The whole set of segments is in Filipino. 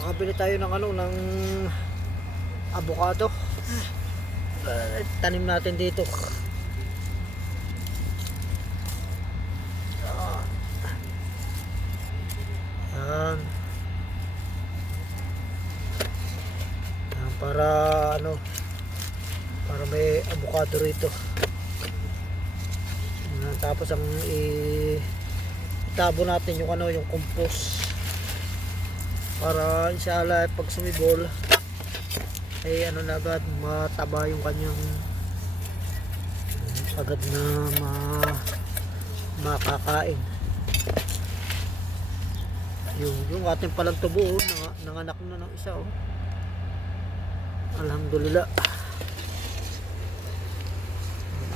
Nakabili tayo ng ano, ng avocado. Tanim natin dito. Yan. Yan, para ano, para may avocado rito. Yan, tapos ang itabo natin yung ano, yung compost. Para inshallah pag sumibol ay ano na agad, mataba yung kanyang agad na makakain. Yung ating palang tubo, nanganak na ng isa, oh. Alhamdulillah.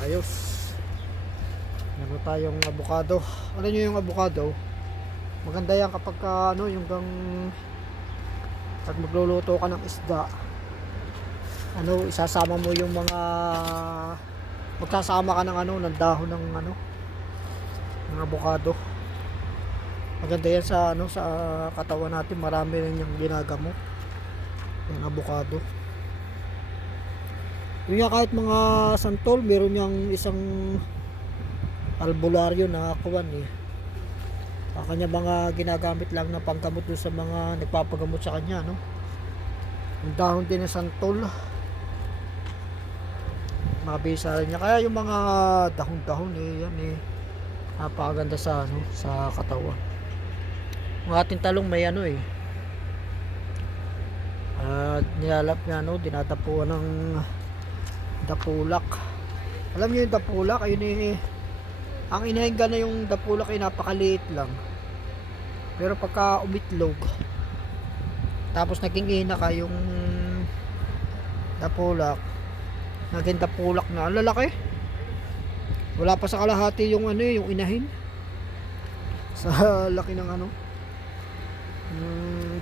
Ayos. Meron tayong avocado. Ano nyo yung avocado? Maganda yan kapag ano, yung pag magluluto ka ng isda, ano, isasama mo yung mga, magsasama ka ng ano, ng dahon ng ano, ng avocado. Maganda yan sa ano, sa katawan natin. Marami rin yung ginagamot yung avocado. Yun nga, kahit mga santol, meron yung isang albularyo na kawan eh. Kanya mga ginagamit lang na panggamot doon sa mga nagpapagamot sa kanya, no? Yung dahon din ng santol, mabisa rin niya. Kaya yung mga dahon-dahon eh, yan eh, napakaganda sa ano, sa katawan. Ang ating talong may ano eh, nilalap niya, no, dinadapuan ng dapulak. Alam niyo yung dapulak, ayun eh, ang inahinga na yung dapulak ay napakaliit lang. Pero pagka umitlog, tapos naging ina ka yung dapulak, naging dapulak na, ang lalaki. Wala pa sa kalahati yung ano, yung inahin. Sa laki ng ano,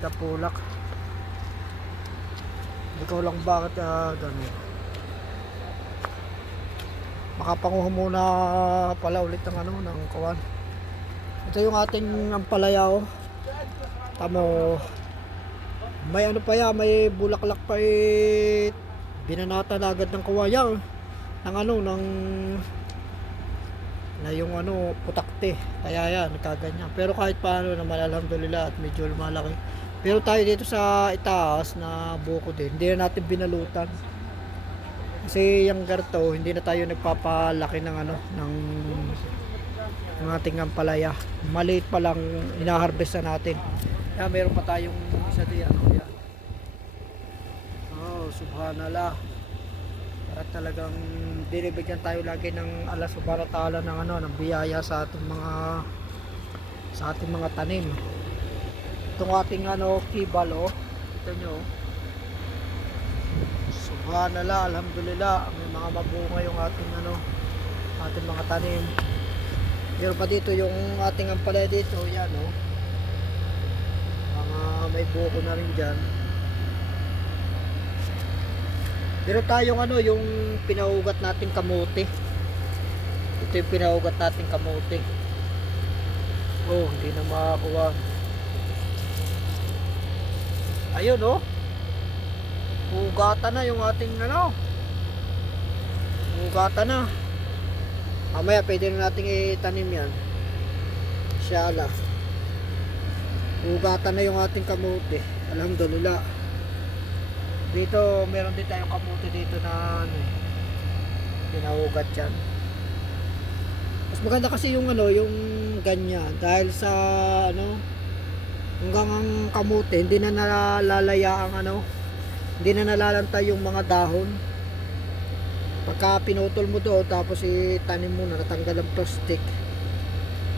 dapulak. Hindi ko lang bakit ganun. Makapanguha muna pala ulit ng ano, ng kawan. Ito yung ating ampalaya, oh. Tamo, may ano pa yan, may bulaklak pa eh, binanata na agad ng kawaya, ng ano, ng na yung ano, putakte. Kaya yan, nagkaganyan. Pero kahit paano naman, alhamdulillah, at medyo lumalaki. Pero tayo dito sa itaas na buko din, hindi na natin binalutan. Kasi yung garto, hindi na tayo nagpapalaki ng ano, ng ating ampalaya. Maliit pa lang, inaharvest na natin. Kaya meron pa tayong isa diyan. Yan. Oh, subhanallah. Para talagang binibigyan tayo lagi ng Allah subhanahu wa ta'ala ng ano, ng biyaya sa ating mga tanim. Itong ating ano, kibal, oh. Ito nyo, subhanallah, alhamdulillah, may mga mabunga yung ating ano, ating mga tanim. Meron pa dito yung ating ampalaya dito, yan, oh. May buko na rin dyan. Meron tayong ano, yung pinaugat natin kamote. Ito yung pinaugat natin kamote. Oh, hindi na makakuha. Ayun, oh. Ugatan na yung ating ano. Ugatan na. Mamaya pwede na nating itanim yan. Inshallah. Ugatan na yung ating kamote. Alhamdulillah. Dito meron din tayong kamote dito na ano, pinaugat yan. Mas maganda kasi yung ano, yung ganyan, dahil sa ano, hanggang ang kamote hindi na nalalaya ang ano, hindi na nalalantay yung mga dahon. Pagka pinutol mo doon tapos itanim mo na, natanggal ang plastic,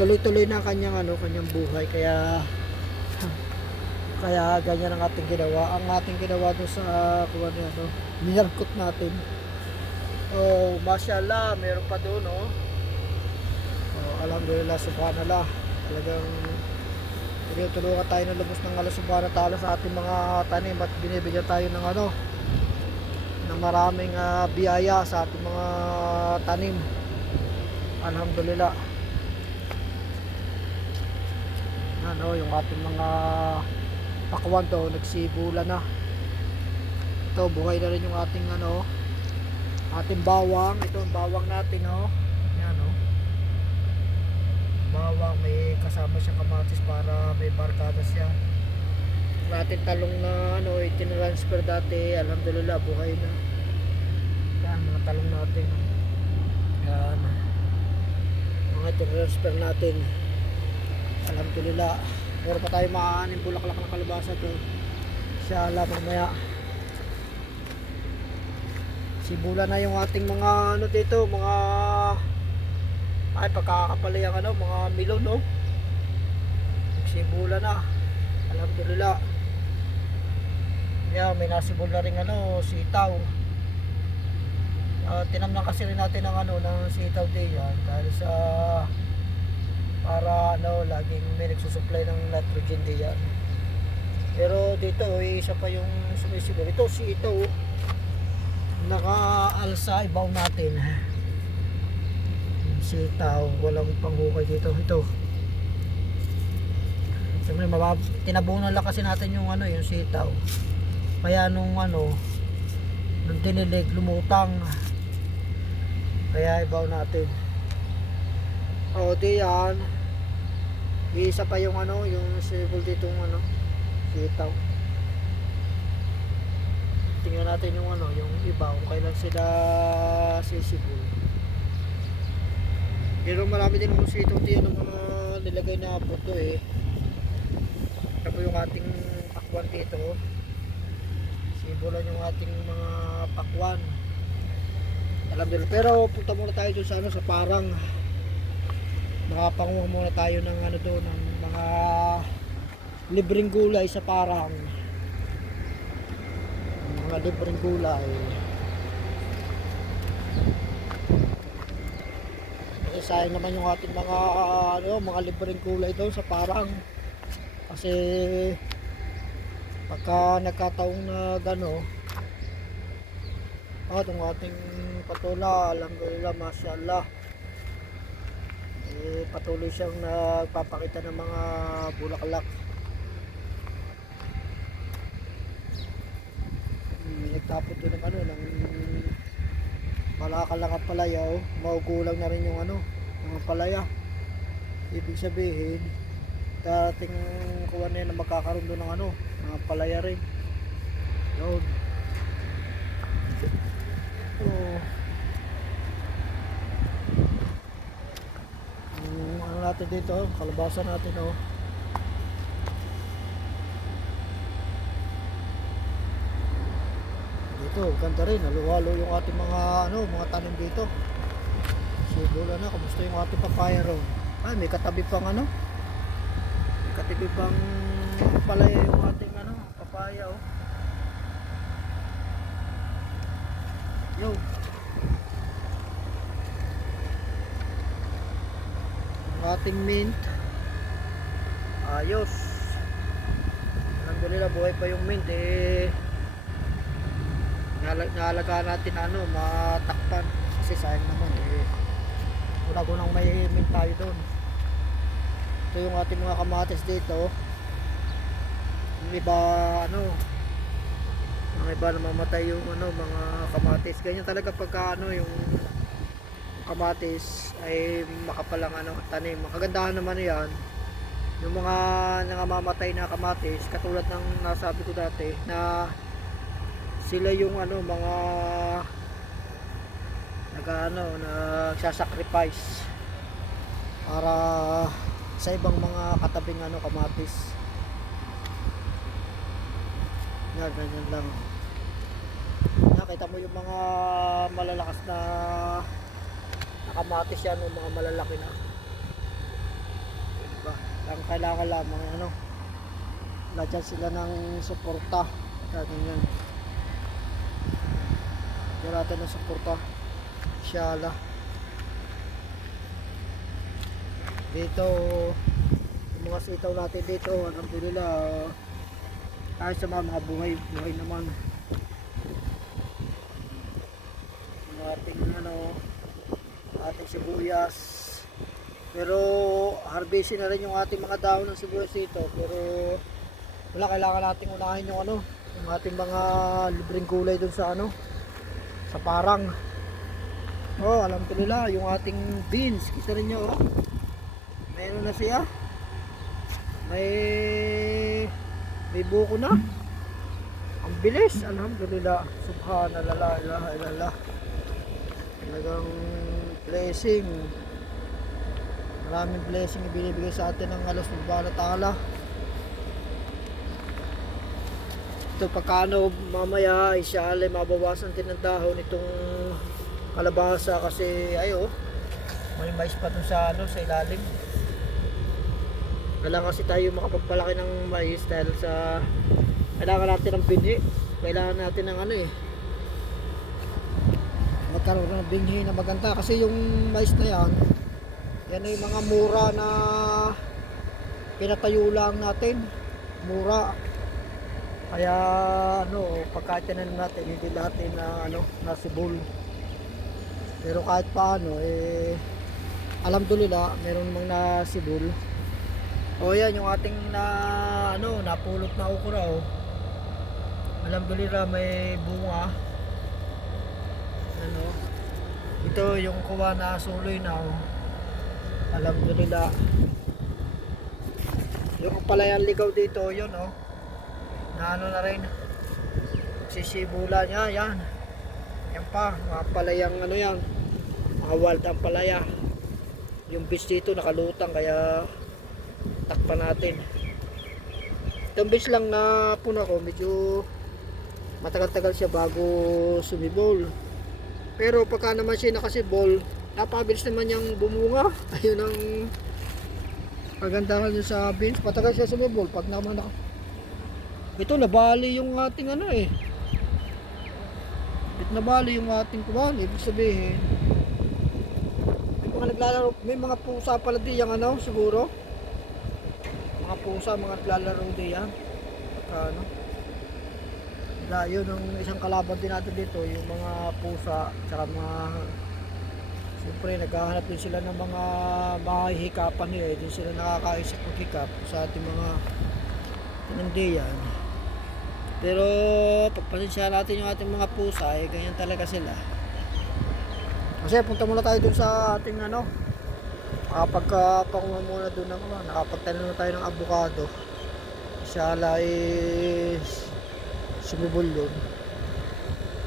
tuloy-tuloy na kanyang ano, kanyang buhay. Kaya ganyan ang ating ginawa. Ang ating ginawa doon sa kuwan niya, no, niyarkot natin. Oh, mashallah, meron pa doon, oh. Oh, alhamdulillah, subhanallah. Talagang tinutulungan tayo ng lubos ng Allah subhanahu wa ta'ala sa ating mga tanim at binibigyan tayo ng ano, ng maraming biyaya sa ating mga tanim. Alhamdulillah. Ano, yung ating mga pakwan to, nagsibula na. Ito, buhay na rin yung ating ano, ating bawang. Ito ang bawang natin, oh. Yan, oh. Bawang, may kasama siyang kamatis para may barkada siya. Natin talong na ano, itinransfer dati, alhamdulillah, buhay na. Yan, mga talong natin. Yan. Mga itinransfer natin. Alhamdulillah. Meron pa tayo maaning bulaklak ng kalabasa to. Inshallah, mamaya. Sibula na yung ating mga ano dito, mga ay pagkakapala yung ano, mga milon, no? Sibula na. Alhamdulillah. Yeah, may nasibol na rin ano, sitaw. Tinamnan kasi rin natin ng ano, ng sitaw diyan dahil sa para ano, laging may nagsusupply ng nitrogen diyan. Pero dito, isa pa yung sumisibol. Ito sitaw. Naka-alsa ibaw natin. Sitaw, walang panghukay dito. Ito. Siyempre, tinabunan lang kasi natin yung ano, yung sitaw. Kaya nung ano, nung dinilig, lumutang. Kaya ibaw natin. O, di yan. Isa pa yung ano, yung sibol dito ano, sitaw. Tingnan natin yung ano, yung iba kung kailan sila sisibol. Pero marami din ng sitaw diyan ng mga nilagay na puto eh. Tapos yung ating pakwan dito, sibulan yung ating mga pakwan. Alhamdulillah. Pero punta muna tayo dun sa ano, sa parang. Makapanguha muna tayo ng ano doon, ng mga libreng gulay sa parang. Mga libreng gulay. Sayang naman yung ating mga ano, mga libreng gulay doon sa parang. Kasi pagka nagkataong na gano, itong ating patula, alhamdulillah, mashallah, patuloy siyang nagpapakita ng mga bulaklak. Nagtapot doon ng ano, ng malakal ng palaya, oh. Maugulang na rin yung ano, yung palaya. Ibig sabihin, dating kuha na yan na magkakaroon doon ng ano, mga palaya rin. Yun. Oh. Yung ano natin dito, kalabasa natin, oh. Dito, ganda rin, haluhalo yung ating mga ano, mga tanim dito. Sibula na, kamusta yung ating papaya ron? Ay, may katabi pang ano, may katabi pang palaya yung ating ano, papaya, oh. Yo. Ang ating mint, ayos. Alhamdulillah, buhay pa yung mint eh. Naalagaan natin ano, matakpan kasi sayang naman eh. Gunang may mint tayo doon. Ito yung ating mga kamatis dito. Yung iba ano, ang iba namamatay yung ano, mga kamatis. Ganyan talaga pagka ano, yung kamatis ay makapalang ano, tanim. Makagandahan naman yan. Yung mga nangamamatay na kamatis, katulad ng nasabi ko dati na sila yung ano, mga nagsasacrifice para sa ibang mga katabing ano, kamatis. Yan, ganyan lang. Nakita mo yung mga malalakas na kamatis yan, yung mga malalaki na. Diba? Ang kailangan lamang ano, lagyan sila ng suporta. Ganyan. Lagyan natin ng suporta. Inshallah. Dito, yung mga sitaw natin dito, alhamdulillah, tayo sa mga buhay naman. Yung ating ano, ating sibuyas. Pero harvestin na rin yung ating mga dahon ng sibuyas dito. Pero wala, kailangan nating unahin yung ano, yung ating mga libreng gulay dun sa ano, sa parang. Oh, alam ko nila yung ating beans, kita rin nyo, oh. Meron na siya, may buko na. Ang bilis, alhamdulillah, subhanallah, la ilaha illallah. Talagang blessing, maraming blessing ibinibigay sa atin ng Allah subhanahu wa ta'ala. Ito pagkano mamaya inshallah mabawasan din ng dahon itong kalabasa kasi ayo may mais pa dun sa ano, sa ilalim. Kailangan kasi tayo makapagpalaki ng mais dahil sa kailangan natin ng binhi, kailangan natin ng ano magkaroon ng binhi na maganda kasi yung mais na yan ay mga mura na pinatayo lang natin, mura. Kaya ano, pagkatinan natin hindi natin na ano, nasibol. Pero kahit paano alhamdulillah meron namang nasibol. O yan yung ating na ano, napulot na okra, oh. Alhamdulillah may bunga. Ano? Ito yung kuha na suloy na, oh. Alhamdulillah. Yung palayan ligaw dito, yun, oh. Na ano na rin. Sisibula niya, yan. Yan pa, mga palayang ano yan. Mga wild ang palaya. Yung beach dito nakalutang kaya takpan natin. Itong beach lang na puna ko, medyo matagal-tagal siya bago sumibol. Pero pagka naman siya nakasibol, napabilis naman niyang bumunga. Ayun ang kagandahan niya sa beans. Matagal siya sumibol pag naman ito nabali yung ating ano nabali yung ating kuwan. Ibig sabihin may mga naglalaro, may mga pusa pala diyan ano, siguro mga pusa, mga naglalaro diyan ano. Yun ang isang kalaban din natin dito, yung mga pusa tsaka mga siyempre naghahanap din sila ng mga mahihikapan nila, din sila nakakaisip maghikap sa ating mga tinandiyan. Pero pagpasensya natin yung ating mga pusa, ganyan talaga sila. Kasi punta muna tayo dun sa ating ano, nakapagpakunga muna dun ng nakapagtanim na tayo ng avocado. Inshallah sumibol yun.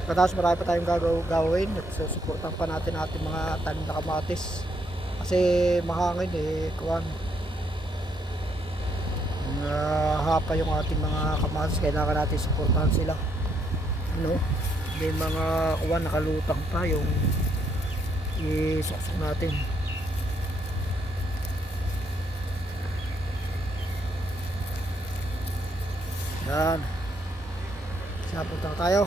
Tapos marami pa tayong gagawin at susuportan pa natin ating mga tanim na kamatis. Kasi mahangin kuwan. Hapa yung ating mga kamatis, kailangan natin suportahan sila. Ano? May mga kuwan nakalutang pa yung isuksok natin. Yan. Sapunta na tayo.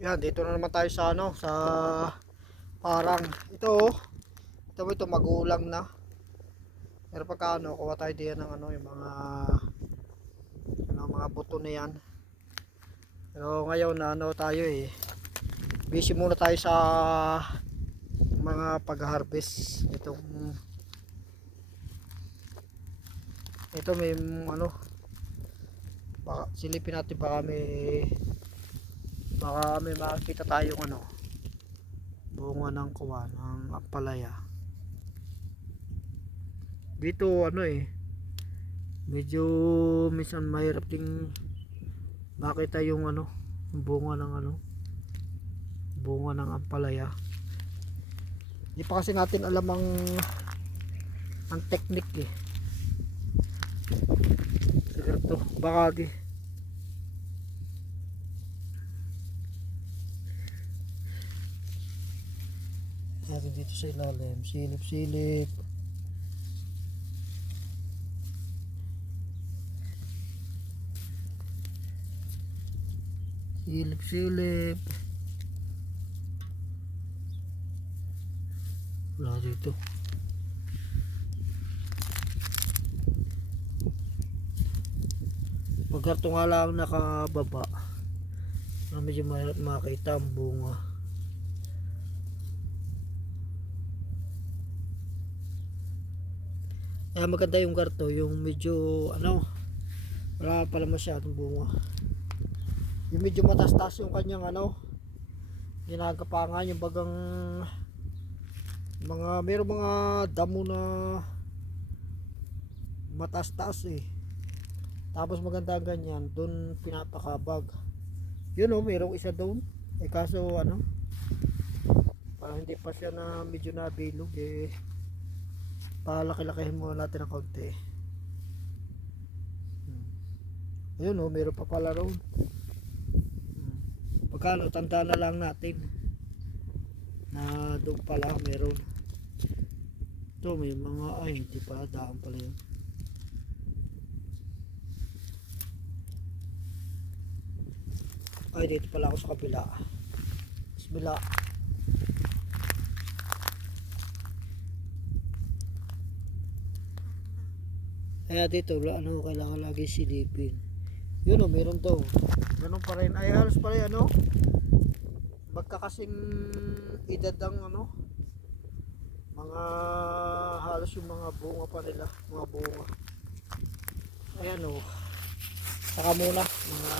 Yan, dito na naman tayo sa ano, sa parang ito magulang na. Pero pagka ano, kuha tayo diyan ng ano, yung mga buto na yan. Pero ngayon na ano tayo busy muna tayo sa mga pag-harvest ito may ano, baka silipin natin, baka may makikita tayong ano, bunga ng kuwan ng ampalaya dito. Ano medyo minsan mahirap ding makita yung ano, yung bunga ng ampalaya. Hindi pa kasi natin alam ang technique siguro to, baka natin dito sa ilalim, silip-silip. Silip-silip. Wala dito. Pagkarto nga lang nakababa na medyo mahirap makita ang bunga. Kaya maganda yung karto, yung medyo ano, Wala pala masyadong bunga. Yung medyo matastas yung kanyang ano, ginagapangan yung bagang mayroong mga damo na matastas eh. Tapos maganda ang ganyan, doon pinapakabag. Yun oh, mayroong isa doon. Eh kaso ano, parang hindi pa siya na medyo nabilog eh. Palaki-lakihin muna natin ng kaunti. Ayun oh, meron pa pala roon. Pagkano, tanda na lang natin na doon pala meron. Ito may mga, ay hindi pa, daan pala yun. Ay dito pala ako sa kabila. Bismillah. Kaya dito ano, kailangan lagi silipin. Yun o, meron daw. Ganun pa rin. Ay halos pa rin ano, magkakasing edad ang ano, mga halos yung mga bunga pa nila, mga bunga. Ayan o, saka muna mga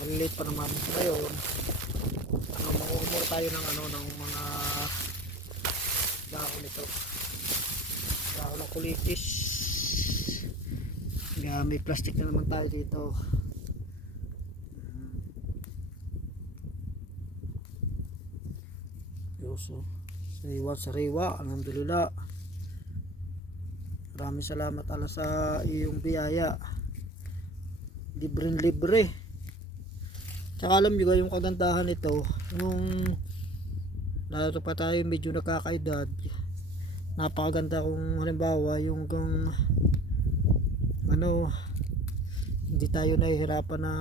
maliliit pa naman ngayon. Ano, mangumura tayo ng ano, ng mga dahon nito, dahon ng kulitis. Kaya may plastic na naman tayo dito. Yoso sariwa, alhamdulillah. Maraming salamat ala sa iyong biyaya, libre. Tsaka alam nyo yung kagandahan nito, nung lalo pa tayo medyo nakakaedad, napakaganda kung halimbawa yung kung ano, hindi tayo nahihirapan na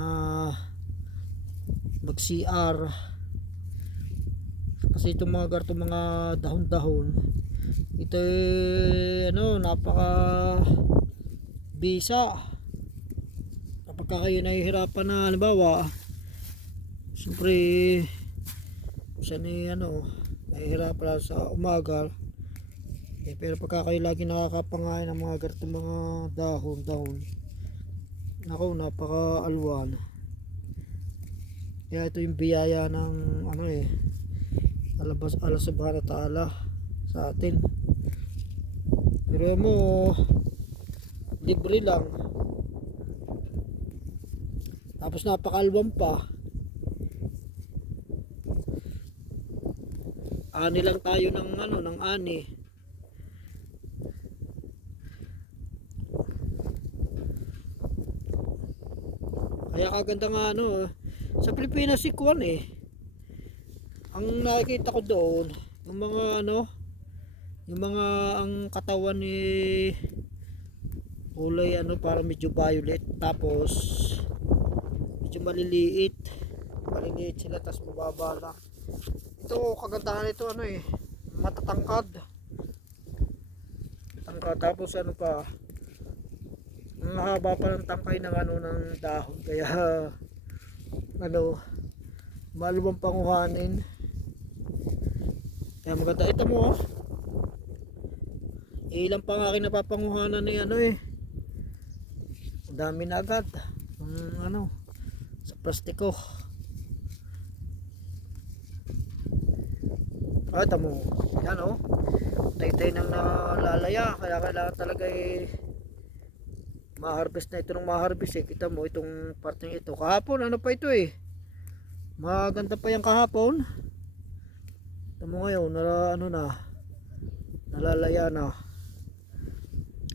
mag CR. Kasi itong mga garto, mga dahon-dahon, ito ano, napaka bisa. Kapag kayo nahihirapan na halimbawa, siyempre siya ni ano, nahihirapan sa umaga eh, pero pagka kayo lagi nakakapangain ng mga garto, mga dahon, nako, napaka alwan. Kaya ito yung biyaya ng ano eh, Allah subhanahu wa ta'ala sa atin. Pero mo, libre lang, tapos napakalwang pa. Ani lang tayo ng ano, ng ani. Kaya kaganda nga ano, sa Pilipinas si Kwan eh. Ang nakikita ko doon, yung mga ano, yung mga ang katawan ni kulay ano, para medyo violet, tapos medyo maliliit sila, tapos mababa lang. Ito kagandahan nito ano eh, matatangkad, tapos ano pa, ang haba pa ng tangkay ng ano, ng dahon, kaya ano, maluwang panguhanin. Kaya maganda. Ito mo oh, ilang pa nga aking napapanguhanan ni ano eh, dami na agad ano, sa plastiko. Ito mo, yan oh, tay-tay nang nalalaya. Kaya kailangan talaga eh ma-harvest na ito ng ma-harvest eh. Kita mo itong parteng ito, kahapon ano pa ito eh, maganda pa yung kahapon. Ito mo ngayon ano na, nalalaya na.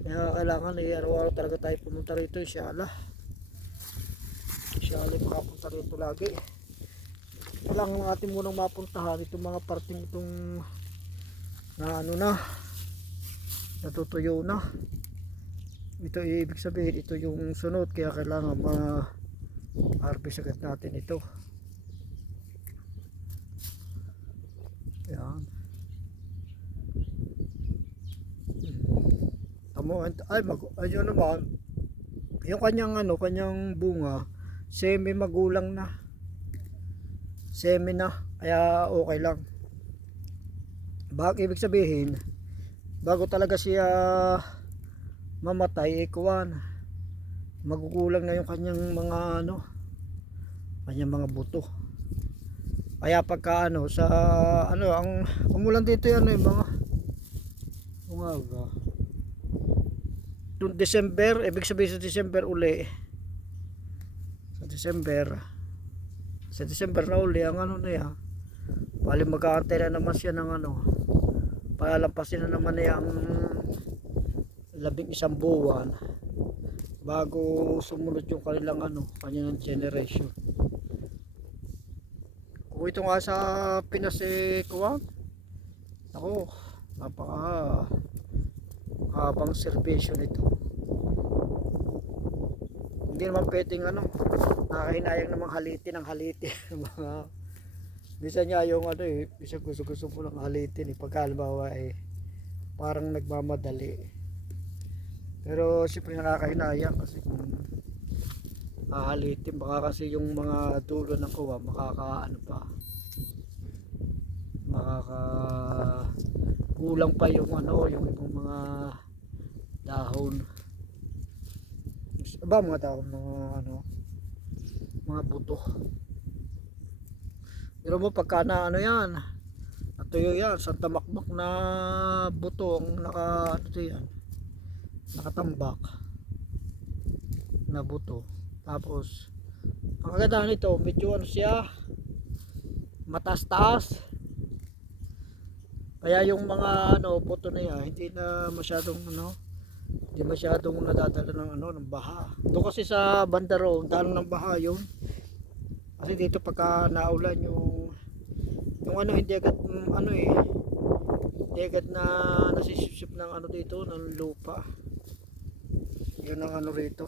Kaya kailangan eh, araw-araw talaga tayo pumunta rito, inshallah makapunta rito lagi. Kailangan natin munang mapuntahan itong mga parteng itong na ano na, natutuyo na. Ito ibig sabihin ito yung sunod, kaya kailangan ma-harvest agad natin ito. Yan. Tamo ay ayun naman. Yung kanyang ano, kanyang bunga semi magulang na. Semi na, kaya okay lang. Bakit ibig sabihin, bago talaga siya mamatay, ikuan, magugulang na yung kanyang mga ano, kanyang mga buto. Kaya pagka ano sa ano ang umulan dito yan ano, yung mga umaga. Noong December, ibig sabihin sa December uli. Sa December na uli ang ano na yan. Bali mag-aantay na naman siya ng ano. Palalampasin na naman niya ang 11 buwan bago sumunod yung kanilang ano, kanyang generation. Kung ito nga sa Pinas kuwan, ako, napaka habang serbisyo nito. Hindi naman pwedeng ano, nakahinayang namang halitin ang halitin. Mga bisa niya yung ano bisa gusto po ng halitin pagka halimbawa parang nagmamadali. Pero siyempre nakakahinayang kasi kung halitin baka kasi yung mga dulo ng kuwa makakaano pa, kulang pa yung ano, yung mga dahon, mga dahon, mga ano, mga buto. Pero mo pagka na ano yan, natuyo yan, sa tamakmak na buto ang nakatambak na buto. Tapos ang kagandahan nito, medyo ano siya, mataas-taas. Kaya yung mga ano buto na yan, hindi na masyadong ano, hindi masyadong nadadala ng ano, ng baha. Doon kasi sa bandaro, dalo ng baha yun. Kasi dito pagka naulan yung ano hindi agad hindi agad na nasisipsip ng ano dito ng lupa. Yun ang ano rito.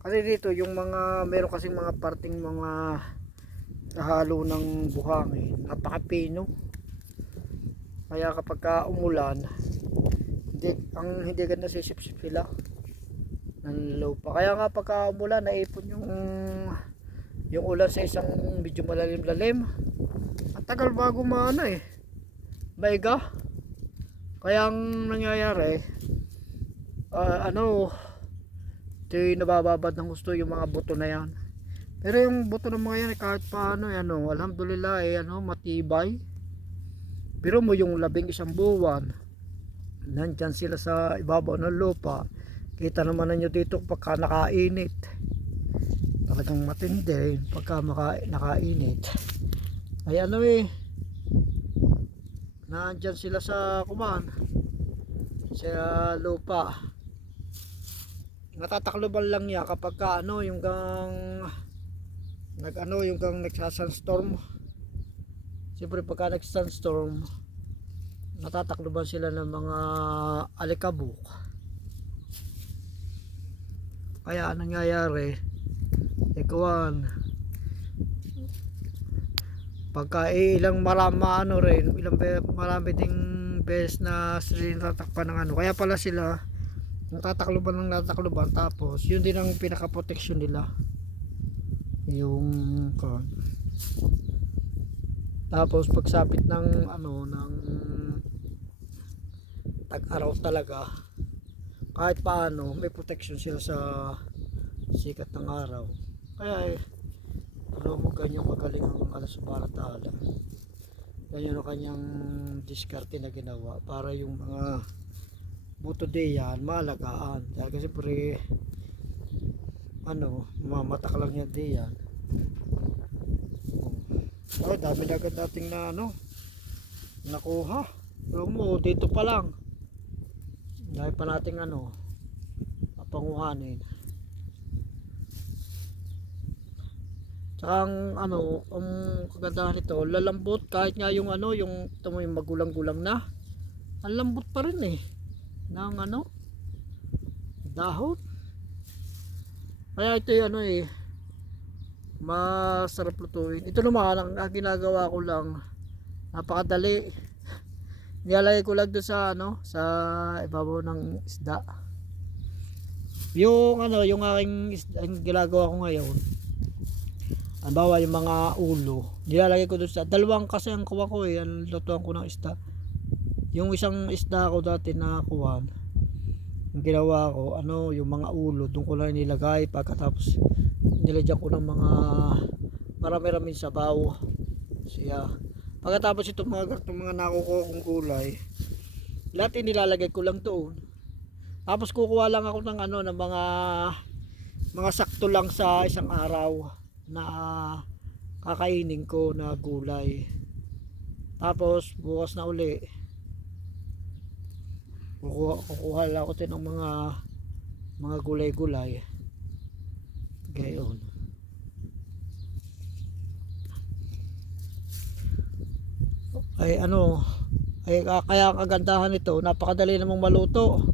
Kasi dito yung mga meron kasing mga parting mga halo ng buhangin, napakapino. Kaya kapag umulan, hindi agad nasisipsip sila ng lupa. Kaya nga pagka umulan naipon yung ulan sa isang medyo malalim-lalim. Ang tagal bago maano maiga. Kaya ang nangyayari ito'y nabababad ng gusto yung mga buto na yan. Pero yung buto ng mga yan kahit paano alhamdulillah matibay. Pero mo yung 11 buwan nandyan sila sa ibabaw ng lupa. Kita naman ninyo dito pagka nakainit, talagang matindi pagka nakainit. Ay nandyan sila sa sa lupa. Natatakloban lang niya kapag yung nagsa-sunstorm. Siyempre pagka nag-sunstorm, natatakloban sila ng mga alikabok. Kaya anong nangyayari, pagka ilang marami ding beses na sila tatakpan ng kaya pala sila natatakloban tapos yun din ang pinaka-protection nila yung tapos pagsapit ng ng tag-araw talaga, kahit paano may protection sila sa sikat ng araw. Kaya mo ganyan kagaling ang Allah subhanahu wa ta'ala. Ganyan ang kanyang diskarte na ginawa para yung mga buto diyan maalagaan. Dahil kasi mamatak lang yan diyan. Dami na agad nating nakuha. Pero mo dito pa lang dahil pa nating papanguhanin. Tsaka ang kagandahan nito, lalambot kahit nga yung yung magulang-gulang na, ang lambot pa rin ng dahon. Kaya ito masarap lutuin. Ito naman ang ginagawa ko lang, napakadali. Nilalagay ko lang doon sa ibabaw ng isda. Yung yung aking isda, ang ginagawa ko ngayon, ang bawa yung mga ulo, nilalagay ko doon sa dalawang kasi ang kuha ko ang lutuan ko ng isda. Yung isang isda ko dati na kuha, Ang ginawa ko, ano, yung mga ulo, doon ko lang nilagay. Pagkatapos, nilagyan ko ng mga marami-raming sabaw. Siya. Pagkatapos itong mga ganitong mga nakukuha kong gulay, lahat inilalagay ko lang doon. Tapos kukuha lang ako ng ano, ng mga sakto lang sa isang araw na kakainin ko na gulay. Tapos bukas na uli, kukuha lang ako din ng mga gulay-gulay. Gayon. Ay ano, ay kaya ang kagandahan nito, napakadali namang maluto.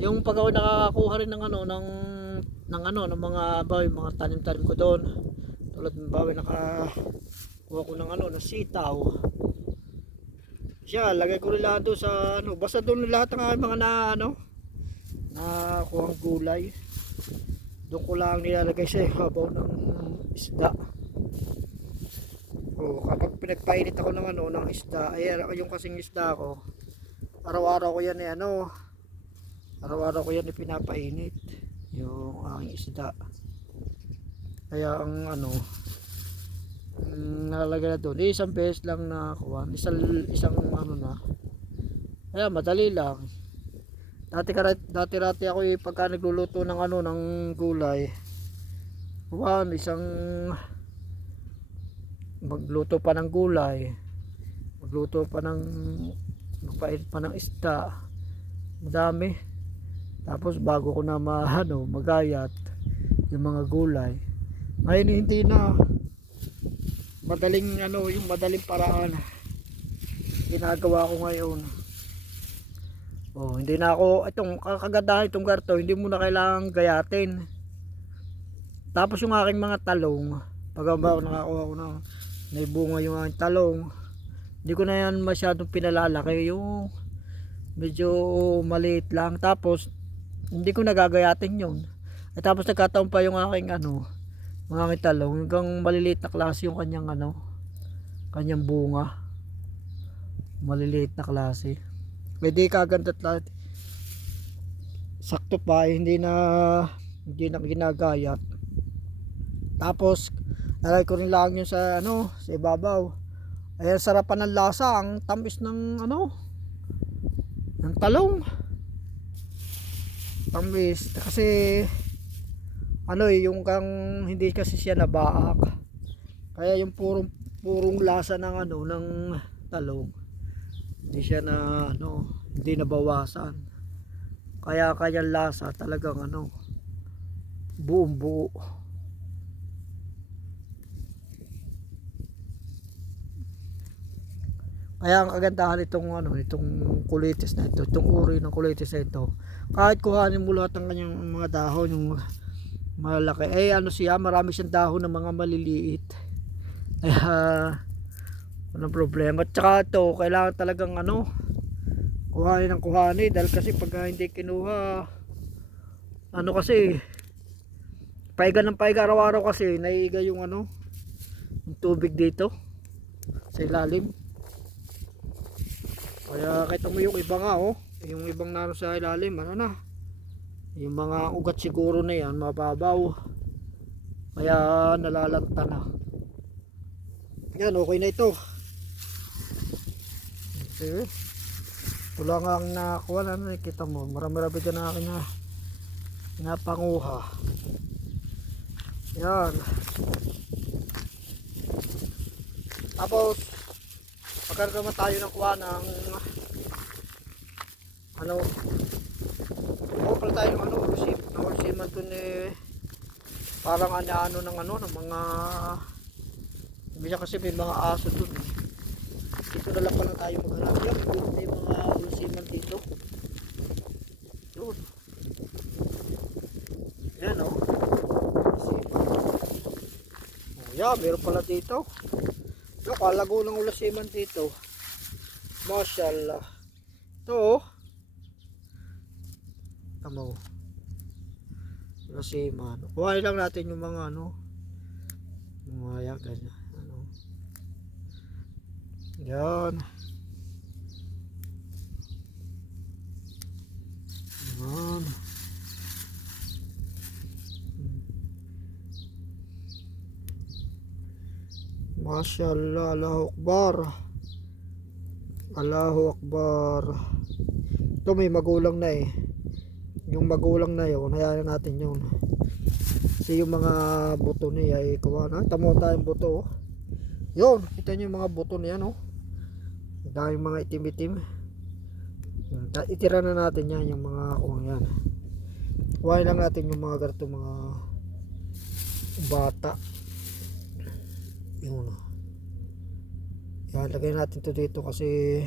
Yung pag ako nakakakuha rin ng ano, ng mga bawi, mga tanim-tanim ko doon. Tulad ng bawi, nakakuha ko ng ano, ng sitaw. Siya, lagay ko rin lahat doon sa ano, basta doon lahat ng aking mga nakuha gulay. Doon ko lang nilalagay sa habaw ng isda. O kapag pinagpainit ako ng ano, ng isda, ay yung kasing isda ko, araw-araw ko yan araw-araw ko yan ipinapainit yung aking isda. Kaya ang ano, nakalagay na doon, isang beses lang na kuha, isang ano na. Kaya madali lang. Dati ako pagka nagluluto ng ano, ng gulay, isang magluto pa ng gulay, magluto pa ng magpainit pa ng isda, madami. Tapos bago ko na magayat yung mga gulay. Ngayon hindi na, madaling ano, yung madaling paraan ginagawa ko ngayon. Hindi na ako, itong kagandahan itong garto, hindi mo na kailangang gayatin. Tapos yung aking mga talong, pag nakakuha ko na naibunga yung aking talong, hindi ko na yan masyadong pinalalaki, yung medyo maliit lang. Tapos hindi ko nagagayatin yun. At tapos nagkataon pa yung aking ano, mga aking talong, hanggang maliliit na klase yung kanyang ano, kanyang bunga, maliliit na klase. Pwede kaganda't lahat, sakto pa, hindi na ginagayat. Tapos lagay ko rin lang yun sa ano, sa ibabaw. Ay sarapan ng lasa, ang tamis ng ano, ng talong. Tamis kasi ano yung kang hindi kasi siya nabaak. Kaya yung purong lasa ng ano, ng talong, hindi siya na ano, hindi nabawasan. Kaya lasa talagang ano, buong buo. Kaya ang kagandahan itong ano, itong kulitis na ito, itong uri ng kulitis na ito, kahit kuhanin mo lahat ng kanyang mga dahon, yung malaki, ano siya, marami siyang dahon ng mga maliliit. Kaya walang problema. At saka ito, kailangan talagang ano, kuhanin dahil kasi pag hindi kinuha, ano kasi, paiga ng paiga araw-araw kasi, naiiga yung ano, yung tubig dito sa ilalim. Kaya kita mo yung iba nga yung ibang naroon sa ilalim, ano na, yung mga ugat siguro na yan, mababaw. Kaya nalalanta na. Yan, okay na ito. Okay. Ito lang ang nakakuha na, nakikita mo. Marami-rami dyan na akin na napanguha. Yan. Tapos pagkarga naman tayo ng kuha ng ano, pala tayo ng ano, urusiman dun parang ano ng ano, ng mga bisa kasi may mga aso dun dito na lang pala tayo maghanap. Yan, may mga urusiman dito yun. Yan yan, meron pala dito. Yung kalago ng ulasiman dito. Mashallah. Ito tamo. Ulasiman. Kuhain lang natin yung mga ano. Mga yagan. Ano. Yan. Yan. Masyaallah, Allahu Akbar. Allahu Akbar. Ito may magulang na eh. Yung magulang na yun, hayaan natin yun. Kasi yung mga buto niya ay kawana. Tamo tayong buto oh. Yun, kita nyo yung mga buto niya no. Daming mga itim-itim. Itira na natin yan yung mga kuwang yan. Kuhain lang natin yung mga ganito mga bata. Yun. Yan, lagay natin to dito kasi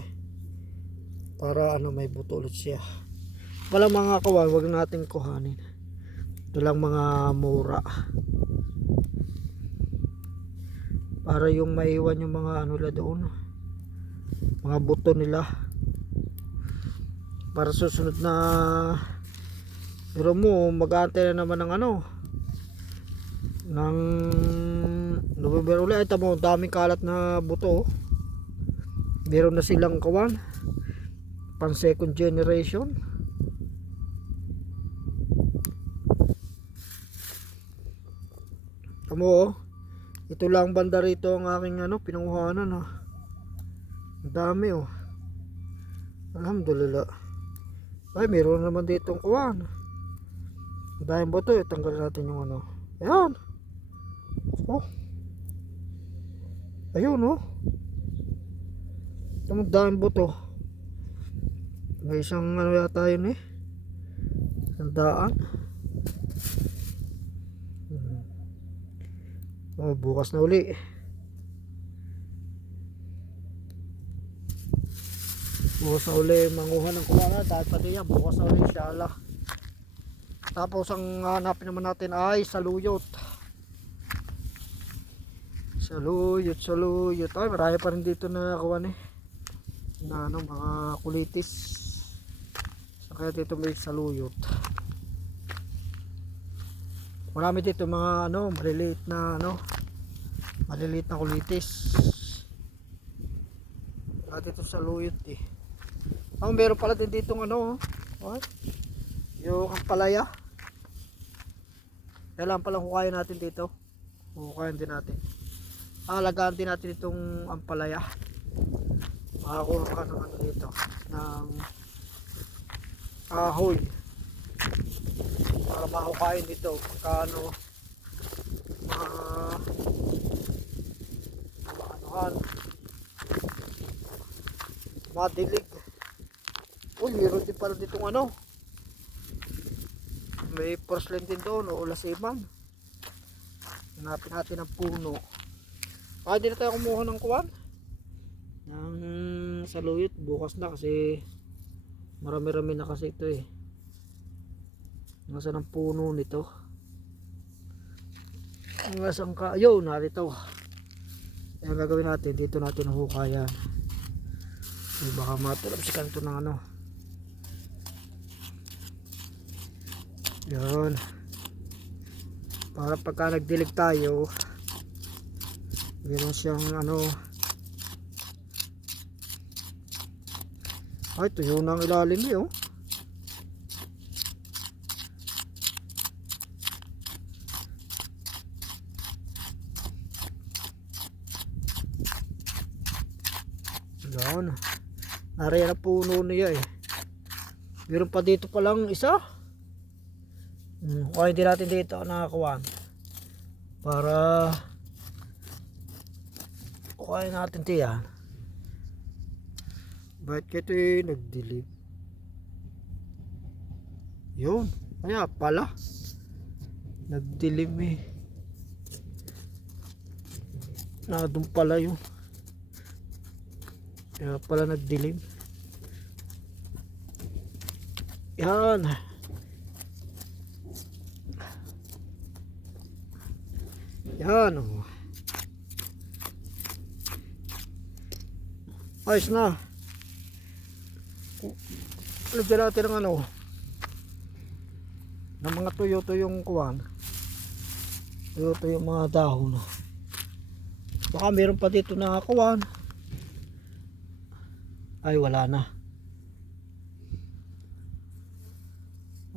para ano may buto ulit siya. Walang mga kawan, wag natin kuhanin. Ito lang mga mura. Para yung maiwan yung mga ano la doon. Mga buto nila. Para susunod na pero mo mag-aantay na naman ng ano ng November ulit. Ay tamo, daming kalat na buto. Meron na silang kawan pang second generation. Tamo oh. Ito lang banda rito ang aking ano pinanguhanan ha. Ang dami oh. Alhamdulillah. Ay meron naman dito ang kawan. Dahil buto, tanggalin natin yung ano. Ayan. Oh. Ayun oh. Ito dahil buto. May isang ano yata yun eh. Sandaan. Oh, bukas na uli. Bukas na uli manguha ng kuwana dahil pa diyan bukas na uli inshallah. Tapos ang hanapin naman natin ay saluyot. Saluyot. Ay marami pa rin dito na kuwan eh. Na ano mga kulitis. So, kaya dito may saluyot. Marami dito mga ano maliliit na ano maliliit na kulitis. Dito saluyot eh. Meron pala din ditong ano oh. Yung ampalaya. Kailangan palang hukayin natin dito. Hukayin din natin. Alagaan din natin itong ampalaya. Makakuha ka ng ano dito ng kahoy para mahukayin dito kano madilig. Uy, meron din pala ditong ano may porcelain din doon o lasiman. Hanapin natin ang puno. Hindi na tayo kumuha ng kuwan ng saluyot bukas na kasi marami-rami na kasi ito eh. Nasaan ang puno nito? Nasaan ka? Ayun, narito. Ayan gagawin natin. Dito natin hukayan. Baka matulap si kanto ng ano. Yan. Para pagka nagdilig tayo, meron siyang ano. Ay, tuyo na ang ilalim eh oh. Yan. Nariyan na puno niya eh. Meron pa dito palang isa. Kuhain din natin dito nakakuha para kuhain natin tiyan. Bakit ito eh nagdilim? Yun, kaya pala nagdilim eh. Doon pala yun. Kaya pala nagdilim. Yan. Yan oh. Ayos na. Lagyan natin ng ano ng mga tuyo-tuyong kuwan. Tuyo-tuyong mga dahon. Baka meron pa dito na kuwan. Ay wala na.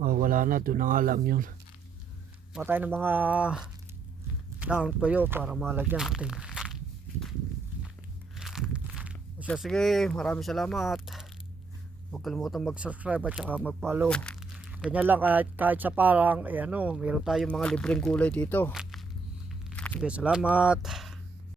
Oh, wala na, doon na nga lang yun. Patay ng mga daon tuyo para malagyan natin. So, sige, maraming salamat. Huwag kalimutan mag-subscribe at saka mag-follow. Ganyan lang, kahit sa parang, meron tayong mga libreng gulay dito. Sige, salamat.